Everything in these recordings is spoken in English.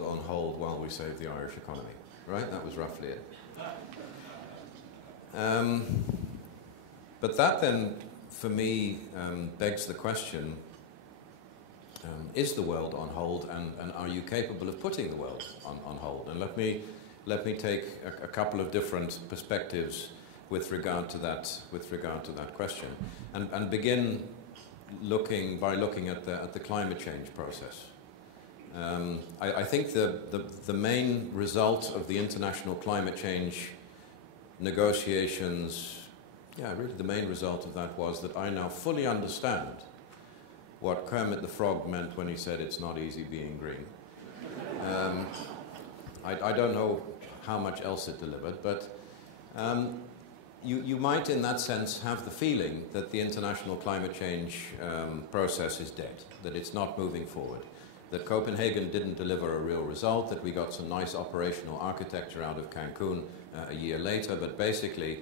world on hold while we save the Irish economy. Right? That was roughly it. But that then, for me, begs the question, is the world on hold, and are you capable of putting the world on hold? And let me take a couple of different perspectives with regard to that question, and begin by looking at the climate change process. I think the main result of the international climate change negotiations, really the main result of that was that I now fully understand what Kermit the Frog meant when he said it's not easy being green. I don't know how much else it delivered, but you might in that sense have the feeling that the international climate change process is dead, that it's not moving forward, that Copenhagen didn't deliver a real result, that we got some nice operational architecture out of Cancun a year later, but basically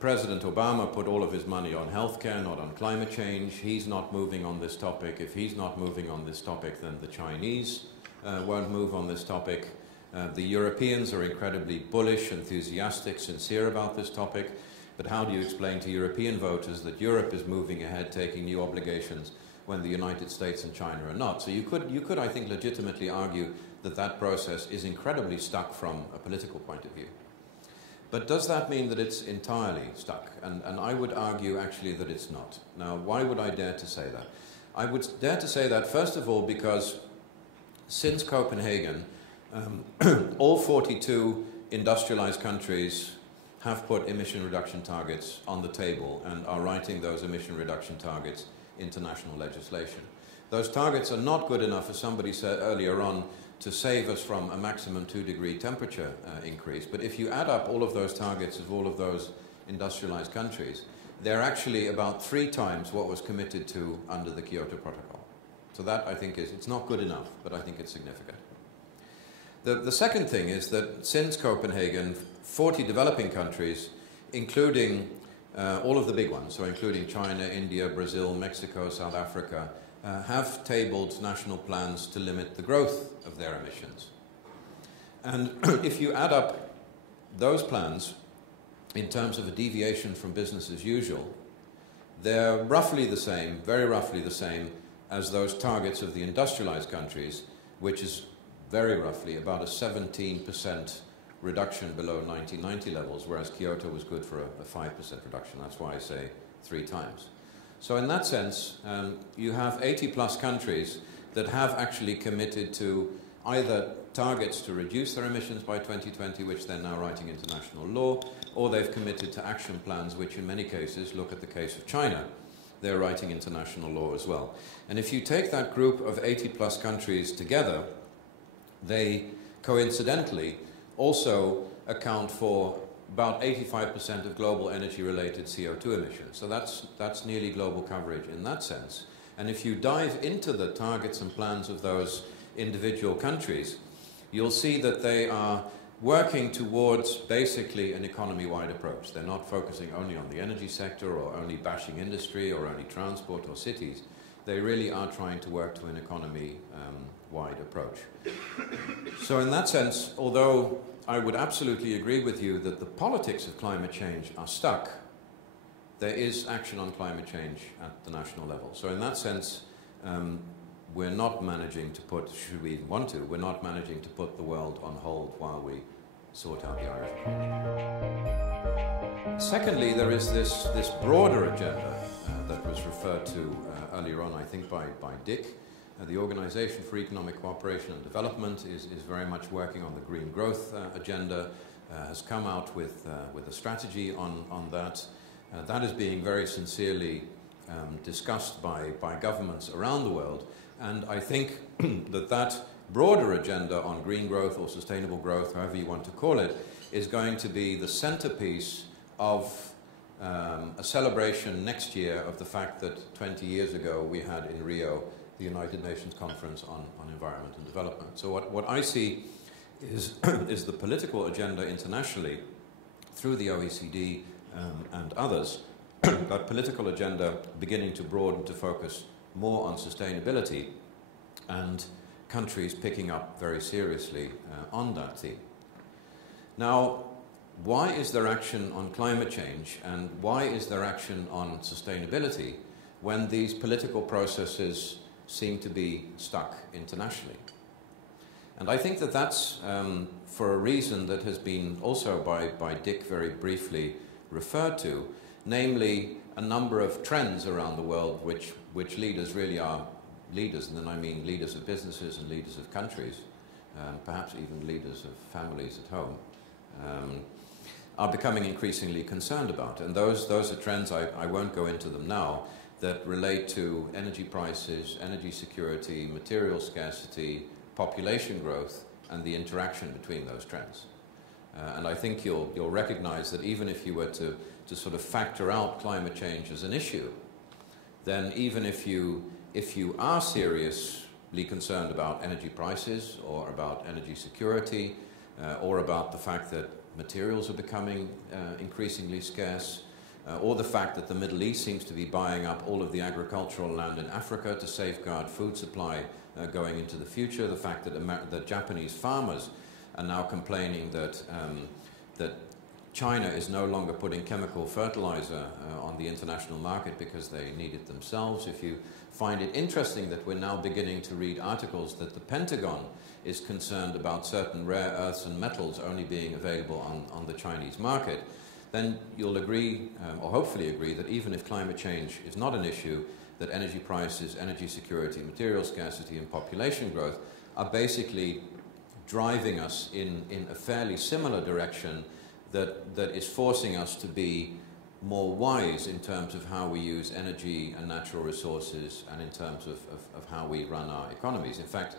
President Obama put all of his money on healthcare, not on climate change. He's not moving on this topic. If he's not moving on this topic, then the Chinese won't move on this topic. The Europeans are incredibly bullish, enthusiastic, sincere about this topic. But how do you explain to European voters that Europe is moving ahead, taking new obligations, when the United States and China are not? So you could, I think, legitimately argue that that process is incredibly stuck from a political point of view. But does that mean that it's entirely stuck? And I would argue actually that it's not. Now, why would I dare to say that? I would dare to say that, first of all, because since Copenhagen, all 42 industrialized countries have put emission reduction targets on the table and are writing those emission reduction targets into national legislation. Those targets are not good enough, as somebody said earlier on, to save us from a maximum 2-degree temperature increase. But if you add up all of those targets of all of those industrialized countries, they're actually about 3 times what was committed to under the Kyoto Protocol. So that, I think, it's not good enough, but I think it's significant. The second thing is that since Copenhagen, 40 developing countries, including all of the big ones, so including China, India, Brazil, Mexico, South Africa, have tabled national plans to limit the growth of their emissions. And if you add up those plans in terms of a deviation from business as usual, they're roughly the same, very roughly the same, as those targets of the industrialized countries, which is very roughly about a 17% reduction below 1990 levels, whereas Kyoto was good for a 5% reduction. That's why I say 3 times. So in that sense, you have 80-plus countries that have actually committed to either targets to reduce their emissions by 2020, which they're now writing into national law, or they've committed to action plans, which in many cases, look at the case of China, they're writing into national law as well. And if you take that group of 80-plus countries together, they coincidentally also account for about 85% of global energy-related CO2 emissions. So that's nearly global coverage in that sense. And if you dive into the targets and plans of those individual countries, you'll see that they are working towards basically an economy-wide approach. They're not focusing only on the energy sector or only bashing industry or only transport or cities. They really are trying to work to an economy-wide approach. So in that sense, although I would absolutely agree with you that the politics of climate change are stuck, there is action on climate change at the national level. So in that sense, we're not managing to put, should we even want to, we're not managing to put the world on hold while we sort out the Irish economy. Secondly, there is this broader agenda that was referred to earlier on, I think, by Dick. The Organization for Economic Cooperation and Development is very much working on the green growth agenda, has come out with a strategy on that. That is being very sincerely discussed by governments around the world. And I think that broader agenda on green growth or sustainable growth, however you want to call it, is going to be the centerpiece of a celebration next year of the fact that 20 years ago we had in Rio the United Nations Conference on Environment and Development. So what I see is the political agenda internationally through the OECD and others, that political agenda beginning to broaden to focus more on sustainability and countries picking up very seriously on that theme. Now, why is there action on climate change and why is there action on sustainability when these political processes seem to be stuck internationally? And I think that that's for a reason that has been also by Dick very briefly referred to, namely a number of trends around the world which leaders really are leaders, and then I mean leaders of businesses and leaders of countries, perhaps even leaders of families at home, are becoming increasingly concerned about. And those are trends, I won't go into them now, that relate to energy prices, energy security, material scarcity, population growth, and the interaction between those trends. And I think you'll recognize that even if you were to sort of factor out climate change as an issue, then even if you are seriously concerned about energy prices or about energy security or about the fact that materials are becoming increasingly scarce, or the fact that the Middle East seems to be buying up all of the agricultural land in Africa to safeguard food supply going into the future, the fact that Japanese farmers are now complaining that China is no longer putting chemical fertilizer on the international market because they need it themselves. If you find it interesting that we're now beginning to read articles that the Pentagon is concerned about certain rare earths and metals only being available on the Chinese market, then you'll agree, or hopefully agree, that even if climate change is not an issue, that energy prices, energy security, material scarcity and population growth are basically driving us in a fairly similar direction that is forcing us to be more wise in terms of how we use energy and natural resources and in terms of how we run our economies. In fact,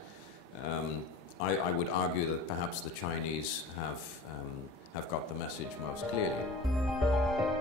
I would argue that perhaps the Chinese have got the message most clearly.